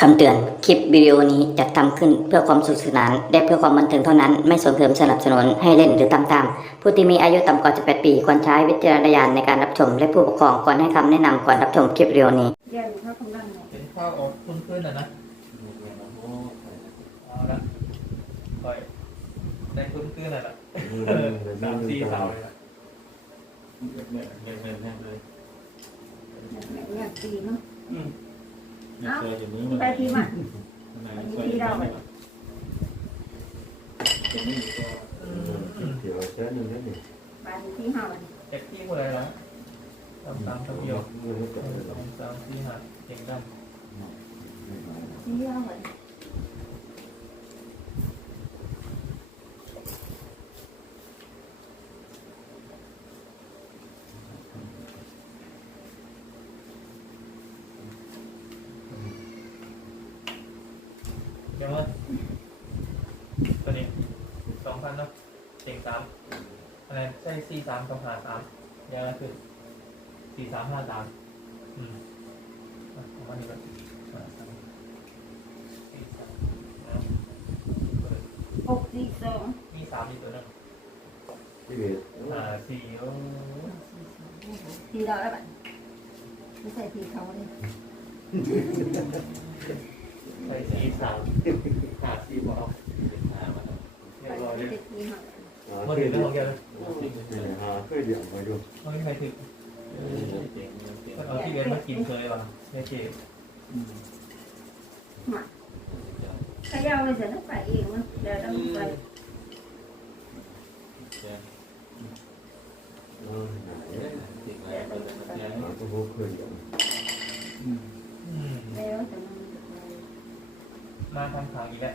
คำเตือน คลิปวิดีโอนี้จัดทำขึ้นเพื่อความสนุขสนานและเพื่อความบันเทิงเท่านั้น ไม่ส่งเสริมสนับสนุนให้เล่นหรือตามตาม ผู้ที่มีอายุต่ำกว่า 18 ปีควรใช้วิจารณญาณในการรับชม และผู้ปกครองควรให้คำแนะนำก่อนรับชมคลิปวิดีโอนี้ แย่อยู่เท่าคำนั่งเนี่ยเป็นข้าวออกขึ้นขึ้นอะนะเอาละคอยได้ขึ้นขึ้นอะละสามสี่สาวเลยละแม่แม่ตีเนาะ ไปทีมันไปที่ห้าวันเจ็ดที่อะไรละสามสามทำเดียวสองสามสี่ห้าเก่งดที่ห้าวันำยังไงตัวนี้สองพันเนาะ เก่งสามอะไรใช่สี่สามกับห้าสามยังไงคือสี่สามห้าสามอืมอะเอามานี่ก่อนห้าสามสี่สามนะเปิดหกสี่สองมีสามอีกตัวหนึงอ่าสี่โอ้ทีเราแล้วบัดไม่ใช่ทีเขาเลยใส่สี่สามหาสี่บอลเรีไปยบร้อยเลย ที่ทีห้า มาถึงเรื่องของแกเลยเคยเดี๋ยวมาดูไม่มีใครถึงเอาที่เรียนมากินเคยว่ะไม่เจ๊ขยาวเลยจะต้องไปเองมั้งเดี๋ยวต้องไปเออไหนเราก็พบเคยเดี๋ยวอืมแล้วแต่มันมาทำข่างอีกแล้ว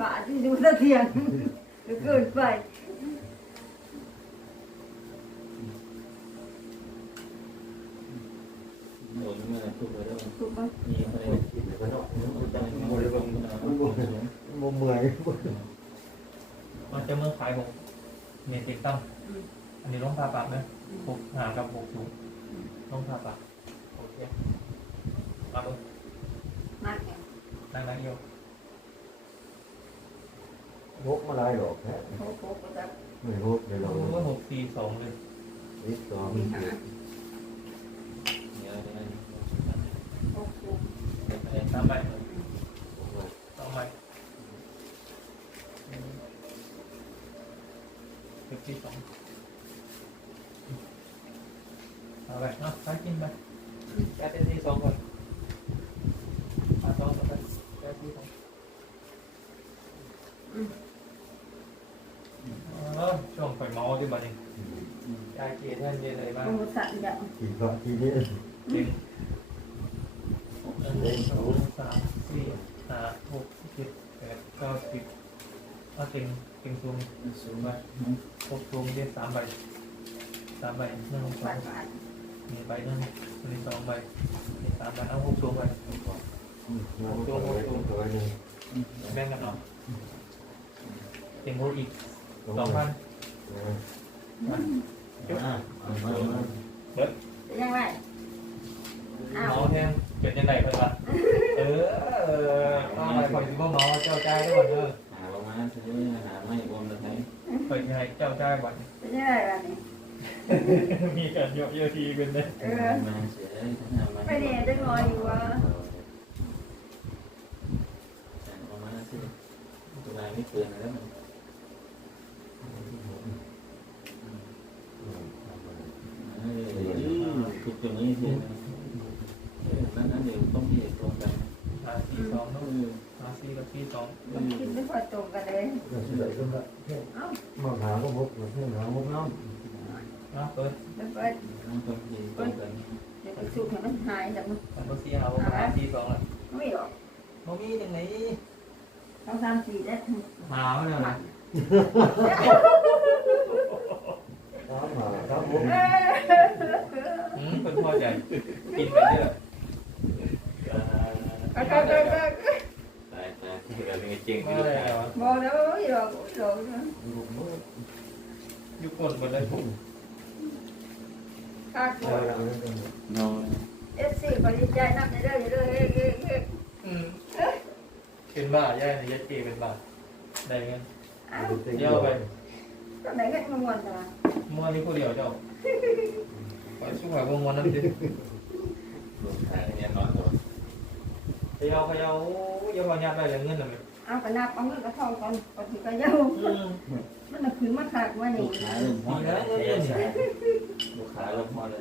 บาทที่ดูสะเทียนเกินไปถูกไหมกินแล้วก็นอกมันบริบทมันบ่มันเมื่อยมันจะเมื่อขายหกเมตรตั้งอันนี้ลงพาปากนะหกหางกับหกสูงลงพาปากโอเคมาดูมากเนี่ยนั่งนั่งโย งกมาลายหรอกแค่โค้โค้ก็จะไม่งกเลยหรอกโอ้หกสี่สองเลยนิดสองมีหาโค้โค้สามใบสองใบหกสี่สองเอาไปเนาะไปกินไปแก้เต็มที่สองก่อนมาสองก่อนไปแก้ที่สองเออช่วงไฟเมาส์ที่บ้านนี้ยายเกลียดแท่นเย็นเลยมาก โค้สั่นอย่าง กินก็ทีนี้ เก่งหนึ่งสองสามสี่ห้าหกเจ็ดแปดเก้าสิบ เอาเก่งเก่งซูมซูมไปหกซูมเรียกสามใบสามใบหนึ่งสองบาทบาทมีใบหนึ่งมีสองใบมีสามใบเอาหกซูมไปงกตัวเลยตัวนึงแบ่งกันเนาะเก่งโหอีกสองพันเป็นยังไงอ้าวเมาแทนเป็นยังไงเพื่อนวะเออเออต้องอะไรคอยดูว่าเมาเจ้าใจายด้วยเด้อ คอยยังไงเจ้าใจายบ่เป็นยังไงล่ะนี่มีการเยอะเยอะทีเป็นเลยเออไม่เนี่ยจะงออยู่ว่าถูกตรงนี้ทีนั่นนั่นเดี๋ยวต้องมีตรงกัน หาสี่สองเนาะหาสี่กับสี่สองมันคิดไม่ค่อยตรงกันเลยก็สิได้ก็ได้มาหาก็พบมาเพื่อนหาพบน้เนาะเปิดแล้วก็ต้องมีตรงกันเดี๋ยวไปสูบให้มันหายแต่มันมันก็สี่เอาหาสี่สองละไม่หรอกโมมีจังไหนสองสามสี่ได้ทั้งหาไม่เลยนะครับมาครับผมอืมเป็นพ่อใจกินไปเยอะ ก็ก็ก็ก็ตายตายที่เราเป็นเก่งมาที่เลยตายอะบอกแล้วไม่หรอกไม่หรอกอยุคนหมดเลยค่าโกใช่ดแล้วนั่นก็น้องเอฟซีบริจาคนับในเรื่องเรื่องเรื่องเรื่องเรื่องอืมเป็นบ้าย่าในยัดเจเป็นบ้าได้เงินอ้าวเดี๋ยไปก็ไหนก็มวนจ้ะม้วนนี่ผู้เดียวเจ้าไปช่วยพวกม้วนนั่นดิ ลูกชายเนี่ยนอนตัว เขยาเขยาเยาวญาติได้เลยเงินหรือไม่เอากระนับเอาเงินกระทองก่อนก่อนที่ก็ยังอืมมันน่ะขึ้นมาขาดว่าลูนี่กค้าเริ่มฮอดแล้วลูกค้าเริ่มฮอดเลย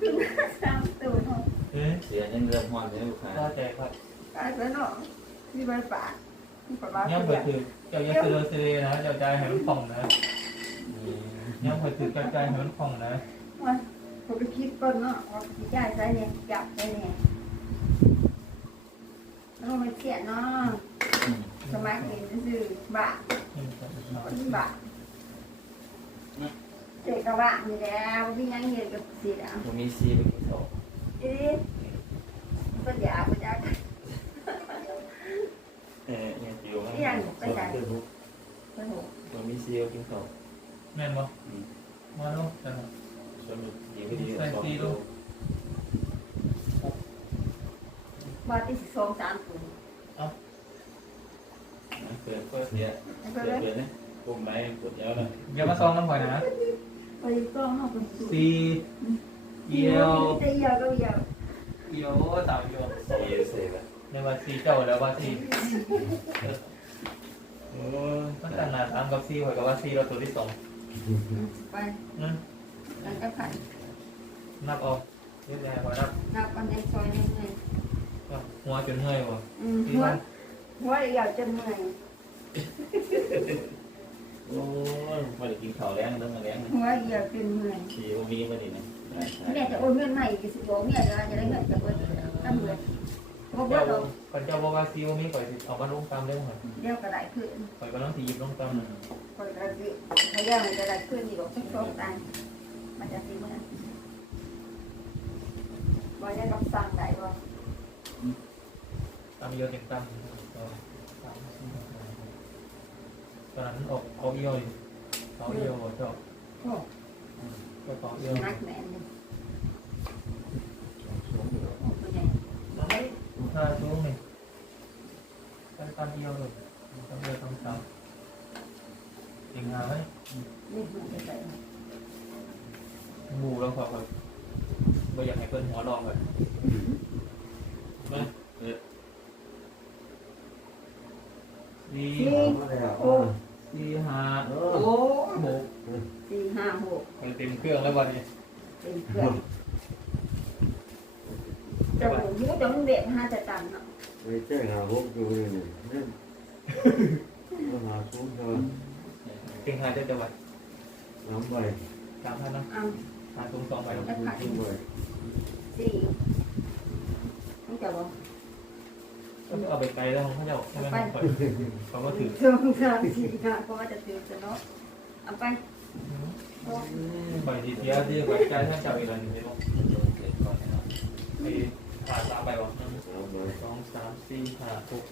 ขึ้นมาสามตัวเนาะเฮ้ยเสียยังเริ่มฮอดเลยลูกค้าเข้าใจครับกลายเป็นเนาะมีใบป่ามีปลาบ้าย่ำเสีเปิยดถือเจ้าอย่าเสือเสือนะเจ้าใจให้มันผ่องนะย่ำเปิดถือเจ้าใจให้มันผ่องนะว่าผมไปคิดก่อนเนาะว่าสิจ่ายใช้เนี่ยจับใช้เนี่ย แล้วมันเสียเนาะสมัยเห็นซื่อบาทอืมคนบาทเจ๊กระบะนี่แหล้วพี่ยังเห็นกับสีดำผมมีซีไปกินข้าวอีปัญญาปัญญาเออยังจิ๋วพี่ยังไปไหนเจ้าลูกสนุกผมมีซีไปกินข้าวแม่นบ่มาลูกจังสนุกดีไม่ดีสองตัว บาทที่สิบสองสามตัวเกิดก็เสียแล้วเกิก็ดเลยเกิดนะปุ่มไหนกดแล้วนะอย่ามาซองน้ำหอยนะไปกล้องเข้าไปสู่สี่เอียวจะเอียวก็เอียวเอียวสามเอียวซีเสียละในว่าสี่เจ้าแล้วว่าสี่โอ้ตั้งแต่นาสามกับสี่หอยกับว่าสี่เราตัวที่สองไปอืมแล้วก็ผ่านนับเอาเยอะแยะพอนับนับกันในซอยนี่ไง หัวจนเมื่อยว่ะอืมหัวหัวเอียวจนเมื่อยโอ้ยมาได้กินข้าวแรงต้องมาแรงหัวเอียวจนเมื่อยซีผมมีมาดินะแม่จะโอนเงินมาอีกสิบบอกเนี่ยจะจะได้เงินจากเบิดตั้งเบิดบอกเจ้าว่าเราก่อนเจ้าบอกว่าซีมีก่อยสิเอามาลงตามเรื่องหอยเดี๋ยวก็ได้ขึ้นก่อยก็ต้องสีหยิบลงตามคนกระดิพยายามจะได้ขึ้นอีกบอกสักสองตันมันจะสิเมื่อบอกยังกับสั่งได้บ่ ตามเอียวเต็มตามตอนนั้นออกเอาเอียวเอาเอียวเจ้าก็ต่อเอียวนักแม่นเลยสองเดียวโอ้เป็นไงมันไม่ห้าช่วงนี่การารเอียวเลยตองเอียวตองตามจริงหาไหมนี่มันจะใส่บูแล้วพอครับไม่อยากให้เพิ่นหัวรองก่อนมา สี่มาแล้วสี่ห้าโอ้โหสี่ห้าหกไปเต็มเครื่องแล้ววันนี้เป็นเครื่องจะหมูจะมันเบ็ดห้าจะตันเนาะไปแจ้งหาพวกดูนี่นี่มาหาสูงเธอเก่งหาเจ้าจังหวัดน้ำใบสามพันนะเอาหาตรงสองไปน้ำใบสี่ต้องจะบอกก็ เอาไปไกลแล้วของเขาเจ้าใช่ไหมเขาก็ถือสองสามสี่ห้าเพราะว่าจะถือจะเนาะเอาไปไปทีเดียวที่ไว้ใจท่านเจ้าอีกแล้วนี่ไม่รู้เกิดก่อนนะครับไปหาสามใบวะน้ำใบสองสามสี่ห้าหก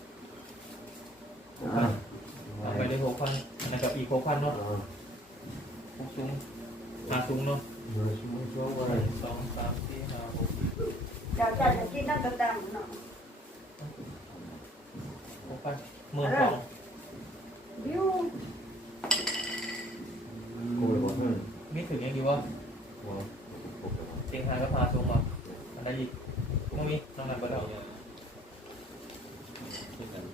หกอ่าพันเอาไปเลยหกพันนะครับอีกหกพันเนาะอ่าหกสูงหาสูงเนาะมาสูงสองใบหนึ่งสองสามสี่ห้าหกเดี๋ยวจะกินน้ำตาลเนาะ หกพันหมื่นสองบิวโอ้ยบอกเพื่อนมีถึงยังดีวะว่าเตียงหายก็พาสูงมาอันใดอีกไม่มีน้องนันไปแล้วช่วยกัน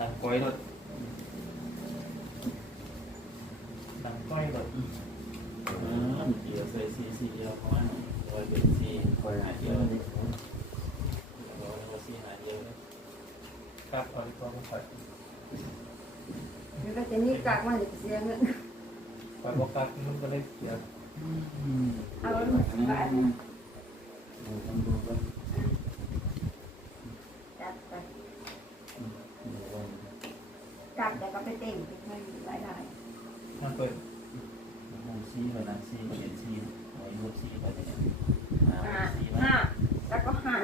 ดังก้อยรถดังก้อยรถอ่าเดียวใส่ซีซีเดียวประมาณร้อยเป็นซีคอยหาเดีเดียยวีกว่าผมไปมันก็จะนี่กากมันจะเสียเงินไปบอกกัดมันก็เลยเสียเอาลูกบาทจับไปจับแต่ก็ไปเต้นไปไม่ไหวได้มันเปิดหูซีไปนะซีไปเห็นซีหัวยูซีไปเนี่ยห้าแล้วก็ห้า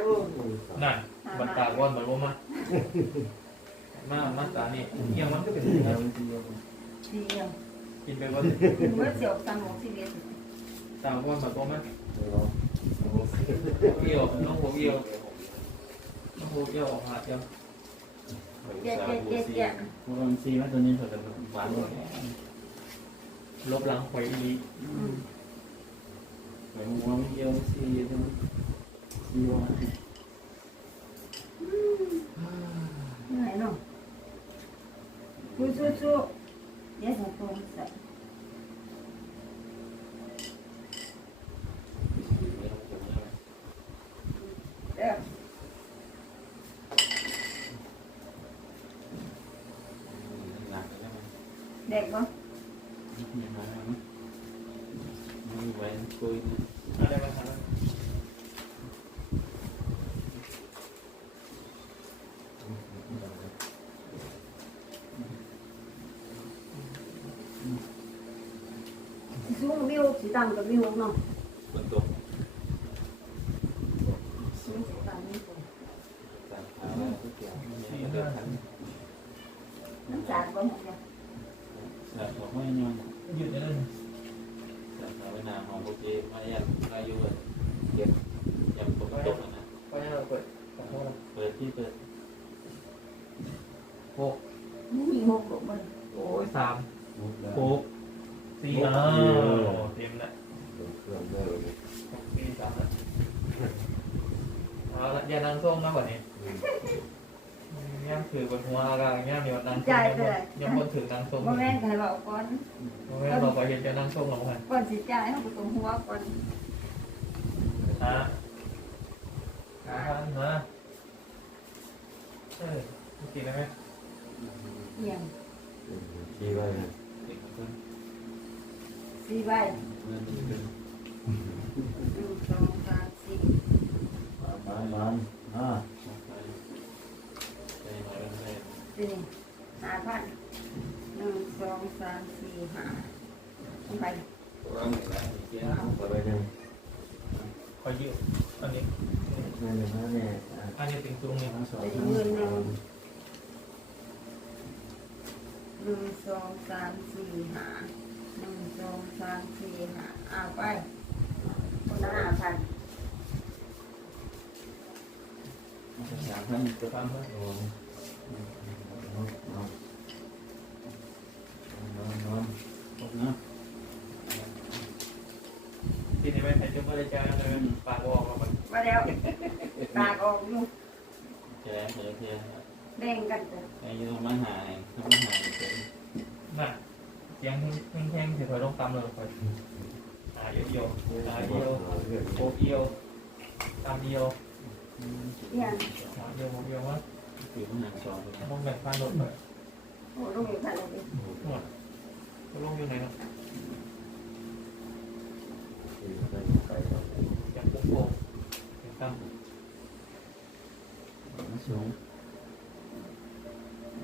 นั่นบรรดาว่อนบรรลุมา เอียงมันก็เป็นอย่างเดีนั้ยวนเดียวสี่เดียวกินไปว่าเมื่อเสียวสามองสี่เดียวตามวอนมาล้มมาเดี๋ยวเอี่ยวน้องหัวเอี่ยวน้องหัวเอี่ยวออกหาเอี่ยวเจ็ดเจ็ดเจ็ดเจ็ดพวมันซีมาตัวนี้เขาจะหวานเลยลบหลังหอยอีอืมไปมัวไม่เดียวซีใช่ไหมซีว่า เหนื่อยเนาะ สู้สู้สู้เดี๋ยวจะโตใส่เด้อ หนักใช่ไหม เด็กบ่ มีมาไหมมีไว้คุยนะ อะไรมาทำ สิสูงวิว สิต่ำกับวิวเนาะ ฝนตก สูงสิต่ำนี่ ต่างหาทุกอย่างมีเดินทัน น้ำจากบ่หมดเนี่ย สาดของไม่ยอม หยุดนั่น สาดเอาไว้นานของโอเคมาแยกอายุเลยเก็บยังฝนตกนะ เพราะเราเปิดขอโทษ เปิดที่เปิด หก นี่มีหกลูกบ่ โอ้ยสาม มุกแล้ว หกสี่อ้าวเต็มละ เครื่องได้เลย หกสี่สามละเอาละอย่านั่งส่งมากกว่านี้ย่างถือบนหัวอากาศย่างมีวันนั่งส่งยังบนถือนั่งส่ง บ่แม่นใครเว้าก่อน โอ้ยเราไปเห็นจะนั่งส่งหรอกมัน ก่อนสิจ่ายเขาก็ตรงหัวก่อนฮะฮะฮะเออโอเคได้ไหม เอียง ชี้ไว้นะ เด็กคน สี่ใบ เงินเงิน หนึ่งสองสามสี่ มามันอ่า ไปไปหน่อยไป สี่ห้าพันหนึ่งสองสามสี่ห้าไป ร่างกายเสีย ไปไปหนึ่ง ขอยืมอันนี้ นั่ นหนึ่งนั่นนี่ยอันติงตุงนี่ทั้งสองไปทั้งเงินหนึ่งหนึ่งสองสามสี่ห้าหนึ่งสองสามสี่ห้าเอาไปคนละห้าพันสามพันตัวตามเพื่อนนอนนอนนอนนอนครบนะ ทีนี้ ไม่ใช่จะไม่ได้ใจเลยปากออกมาหมดมาแล้วตากออกอยู่แกเฮียเฮียแบ่งกันเถอะไอ้ยังมาหายมาหายเป็นน่ะเสียงแห้งๆเสียถอยลงตามเลยไปหาเอียวหาเอียวโคเอียวตามเอียวเนี่ยหาเอียวโคเอียววะคือมันหางสองตัวต้องแบ่งข้างรถไปโอ้ลูกอยู่พันเลยหมดลงอยู่ไหนเนาะ ไปไป อยากโป่งอยาก ตั้งสูง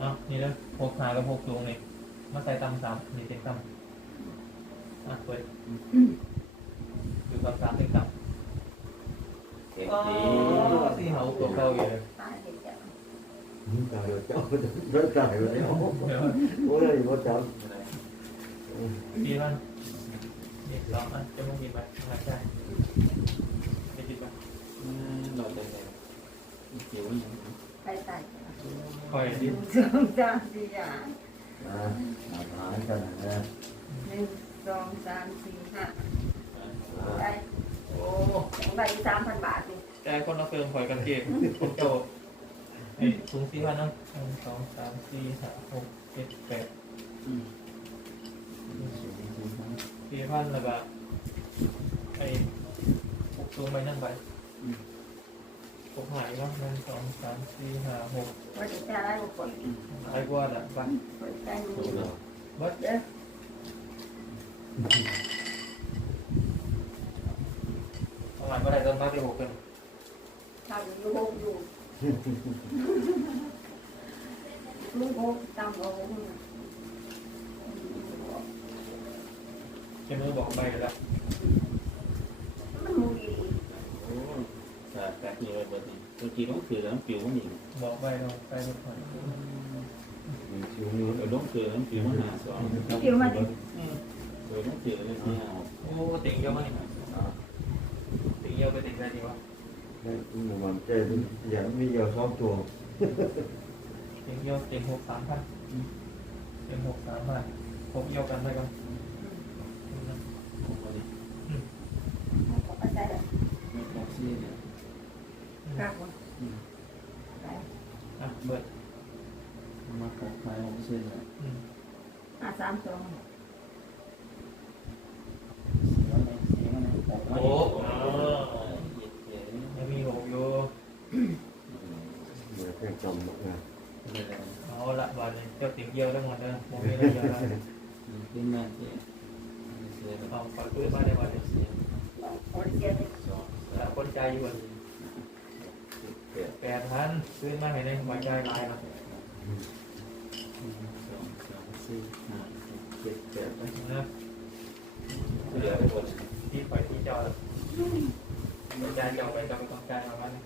อะนี่เลยหกหากับหกสูงนี่มาใส่ตั้มสามนี่เต็งตั้มอะเปิดอยู่กับสามเต็งตั้มเต็มอ๋อที่สี่เหาตัวเก่าอยู่เลยตายเด็กจ้ะตายแล้วเจ้าเลิกตายแล้วเดี๋ยวโอ้ยรถจับดีมันนี่สองอะจะมึงกินไปหายใจจะกินไป เราจะเห็นเกี่ยวยังไปตายคอยหดินึ่งสองสามสี่ห้าอ่าหายกันนะหนึ่งสองสามสี่ห้าอ่าไปโอ้ใบสามพันบาทนี่ใจคนละเฟิร์มคอยกันเก็บคนโตไอ้ถุงสี่พันนะหนึ่งสองสามสี่ห้าหกเจ็ดแปดสี่พันล้วก็ไอ้หกสูงไปนั่งไป ผมหายแล้วหนึ่งสองสามสี่ห้าหกว่าจะได้ผลหายกว่าละไปผลได้ดเบิดเด้อประมาณเมื่ไหร่ต้นมากอยู่หกเป็นทำอยู่หกอยู่ลูกหกตามหกเจมือบอกไปแล้วมันมูดี แต่แต่ที่เราเบิดนี่ตัวจีต้องคือแล้วผิวมันอีกบอกไปเราไปทุกคนชิวนิ้วเราต้องคือแล้วผิวมันหนาสองเกี่ยวมาดิเราต้องคือแล้วที่เอาโอ้ติ่งเยอะมากติ่งเยอะไปติ่งอะไรดีวะนั่นมันใจอย่างมีเยอะสองตัวติ่งเยอะติ่งหกสามพันติ่งหกสามพันหกเยอะกันไปกันของเราดิเขาก็ใส่เลยไม่ต้องซีเนี่ยกากวะไปอะเบิดมาของใครของซีเนี่ยอืมห้าสามสองเสียมันเสียมันออกมาโอ้อีกเสียยังมีหกอยู่เหมือนแค่จมงานเอาละวันนี้เจ้าติ่งเยอะทั้งหมดเลยโมมีอะไรเยอะแล้วขึ้นมาเสียเสียเอาปล่อยปืนมาได้วันนี้เสียโอ้ยเสียเลยสองแต่คนใจอยู่วันเจ็ด แปดพันปืนมาให้ในหัวใจลายมาสองสามสี่ห้าเจ็ดแปดไปนะเหลือไปหมดที่ปล่อยที่เจ้าหัวใจเจ้าไปจะเป็นกองการประมาณนี้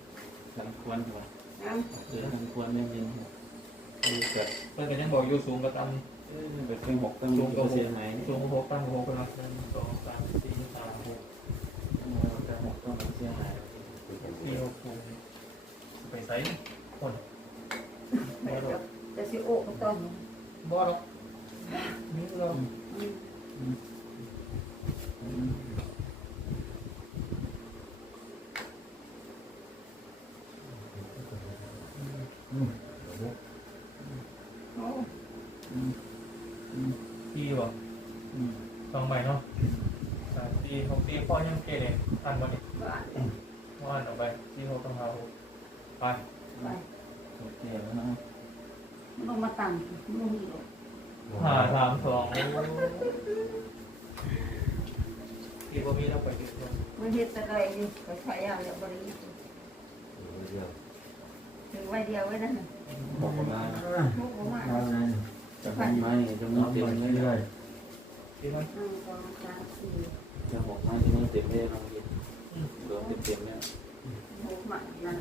สามควรหัวน้คือสามควรเนี่ยเป็นคือแบบเพื่อนก็ยังบอกอยู่สูงกระตแบบเป็นหกตั้งสูงเสียไหมำสูงหกตั้งหกกันละหนึ่งสองสามสี่ห้าหกแต่หกต้องเสียหายสี่หกหก ไปใส่คนำไม่ต้องจะสิโอ้ก็ต้องบ่หรอกนี่เราโอ้ที่บอกสองใบเนาะสามสี่หกสี่พ่อยังเกเลยทันวันนี้บ้านว่านออกไปสี่หกต้องเอา ไปไปโอเคแล้วนะมันต้องมาตั้งมันมีหรอกห้าสามสองที่บ่มีเราไปติดตัวมันเฮ็ดอะไรนี่ก็ใช้ยาแล้วบริเดียวถึงไว้เดียวไว้นั่นบอกมาพวกผมว่าจะทำไมจะไม่เต็มเลยที่มันหนึ่งสองสามสี่จะบอกว่าจะไม่เต็มเลยเราโดนเต็มเนี่ย หกหมันนั่น